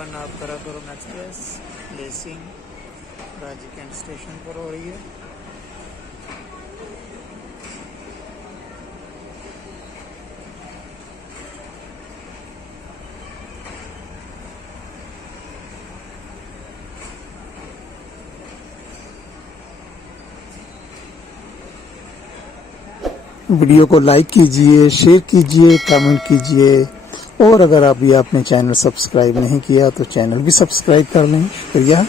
1 आप Karakoram express lacing राजी cantt station पर हो रही है। वीडियो को लाइक कीजिए, शेयर कीजिए, कमेंट कीजिए और अगर अभी आपने चैनल सब्सक्राइब नहीं किया तो चैनल भी सब्सक्राइब कर लें। शुक्रिया।